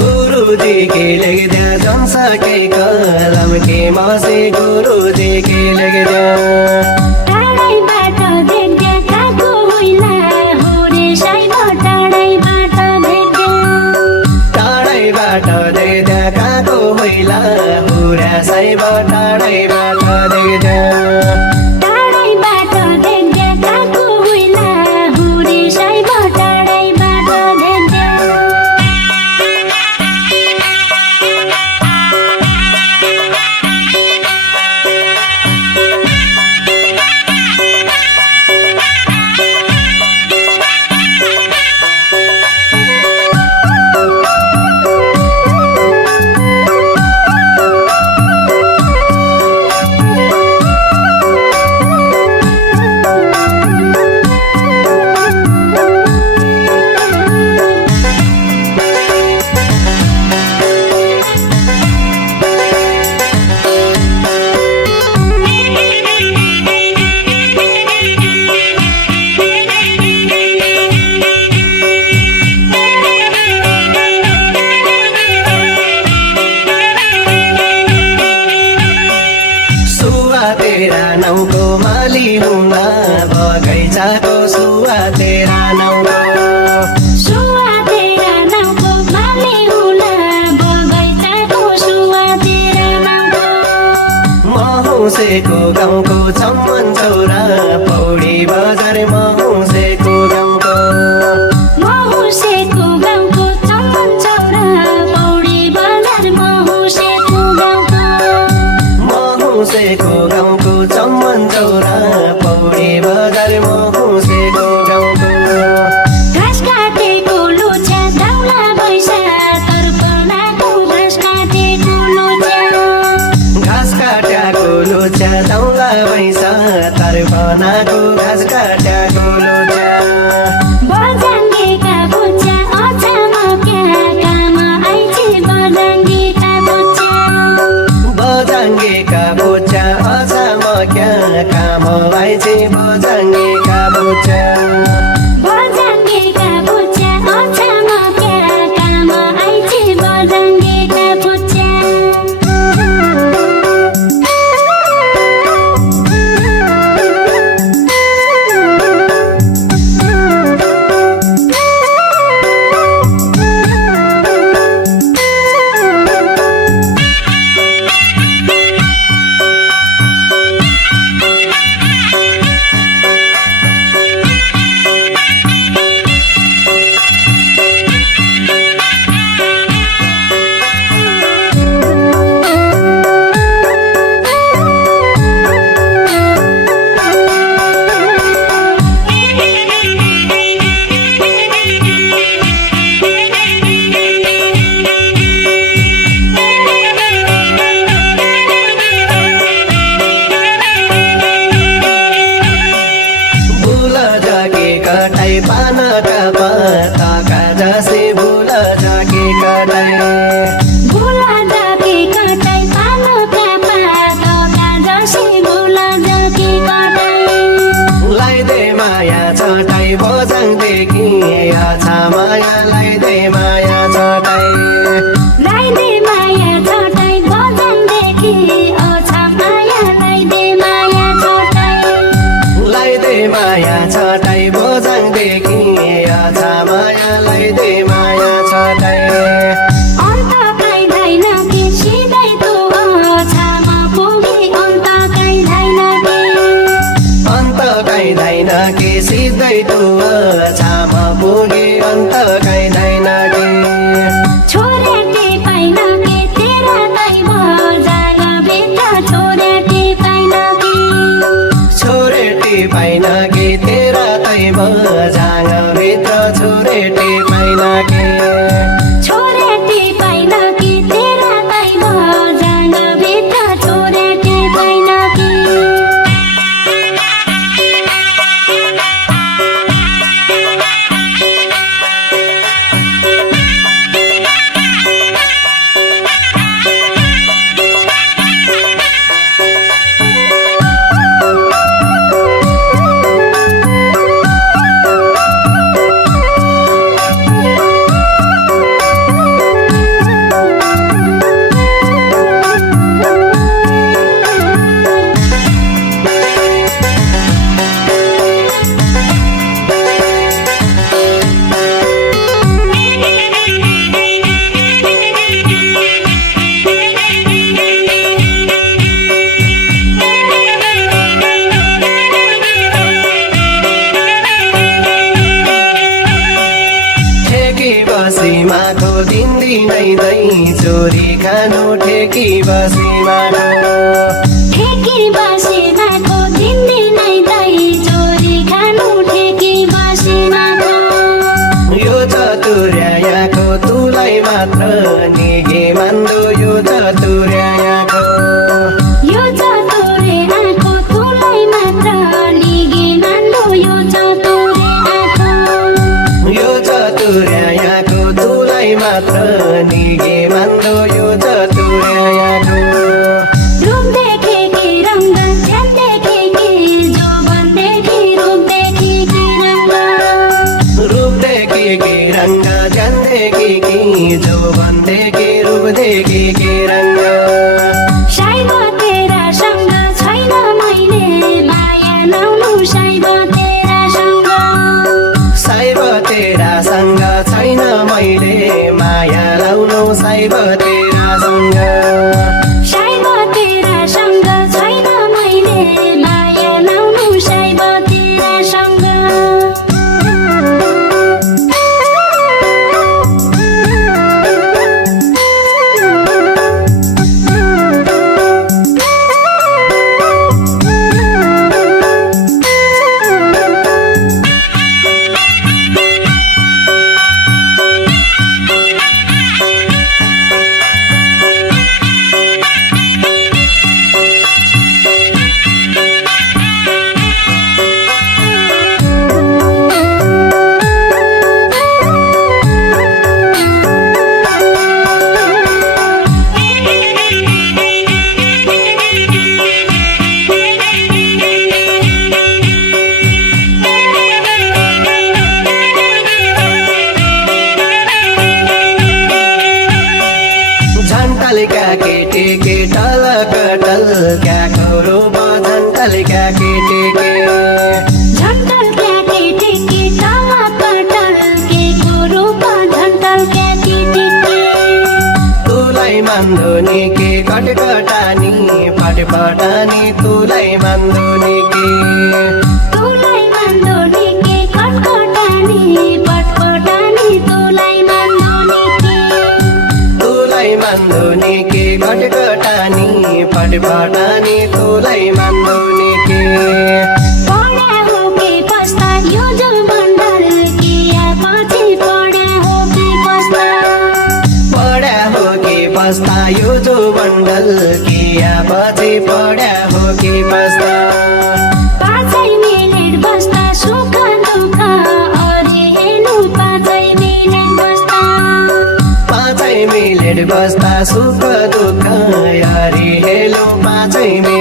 गुरुजी के लेख दिया जंसा के कलम के मासे गुरुजी के लेख दिया काको होइला हुरा साइब टाढै बाट देख्दा तेरा नाउँको माली हुँदा बगैँचाको सुवा तेरा नाउँको महुसेको गाउँको चम्मन चौरा पौडी बजार महुसेको गाउँको महुसेको गाउँको चम्मन चौरा पौडी बजार महुसेको गाउँको घाँस काटेको लोछा दाउला भैँसा तर्पनाको घाँस काटेको लोछा घाँस काट्याको लोछा दाउला भैँसा तर्पनाको घाँस काट्याको लोछा बजाङ्गेका बुच्चा अछामा क्या काम आइछे बजाङ्गेका बुच्चा बजाङ्गेका बुच्चा अछामा क्या काम आइछे बजाङ्गेका बुच्चा बजाङ्गेका बुच्चा अछामा क्या काम आइछे बजाङ्गेका बुच्चा पानका पताका जसै भुल जाके कटाइ भुल जाके कटाइ पानका पताका जसै भुल जाके कटाइ लाइदे माया चटाइ बजाङदेखि आछा माया लाइदे माया चटाइ लाइदे माया चटाइ बजाङदेखि आछा माया लाइदे माया चटाइ लाइदे माया चटाइ बजाङदेखि आछा माया लाइदे माया चटाइ अन्त पाइँदैन कि सिधै तँ आछामा पुगी अन्त पाइँदैन अन्त पाइँदैन कि सिधै तँ आछामा पुगी अन्त पाइँदैन कि छोरेटी पाइन के तेरा तै बजाङभित्र छोरेटी पाइन कि छोरेटी पाइन कि तेरा तै बजाङभित्र छोरेटी पाइन कि छोरेटी पाइन कि तेरा तै बजाङभित्र छोरेटी पाइन कि नै दही चोरी खानु ठेकी बसीमाको ठेकी बसीमाको दिनदिनै दही चोरी खानु ठेकी बसीमाको यो चतुर्यायाको तुलाई मात्र निगे मान्दो यो चतुर्यायाको यो चतुरे आँखो तुलाई मात्र निगे मान्दो यो चतुरे आँखो यो चतुर्यायाको तुलाई मात्र निगे मान्दो यो चतुर्यायाको रूप देखे कि रङ्ग ध्यान देखे कि जोवन देखे रूप देखे कि रङ्ग रूप देखे के रङ्ग ज्यान देखे कि जोवन देखे रूप देखे के रङ्ग साइब तेरा सँग छैन मैले माया लाउनु साइब तेरा सँग साइब तेरा सँग छैन मैले माया लाउनु साइब तेरा सँग साइब तेरा सँग छैन मैले माया लाउनु साइब तेरा सँग झन्टलका केटे केटल कटल क्या करो झन्टलका केटे के झन्टल क्या केटे के तल कटल के कुरो पा झन्टल क्या केटे के तुलाई मान्दोनी के कटकटानी पटपटानी तुलाई मान्दोनी के तुलाई मान्दोनी के कटकटानी पटपटानी तुलाई मान्दोनी के तुलाई मान्दोनी के कटकटानी पटपटानी तुलाई मान्दोनी के पढा हो के पस्ता यो जो मण्डल किया पछि पढा हो के पस्ता पढा हो के बस्ता यो जो बन्डल किया पछि पढा हो के बस्ता 5 मिनेट बस्दा सुख दुःख अरे हेर्नु 5 मिनेट बस्दा 5 मिनेट बस्दा सुख दुःख यारी हेलो 5 मिनेट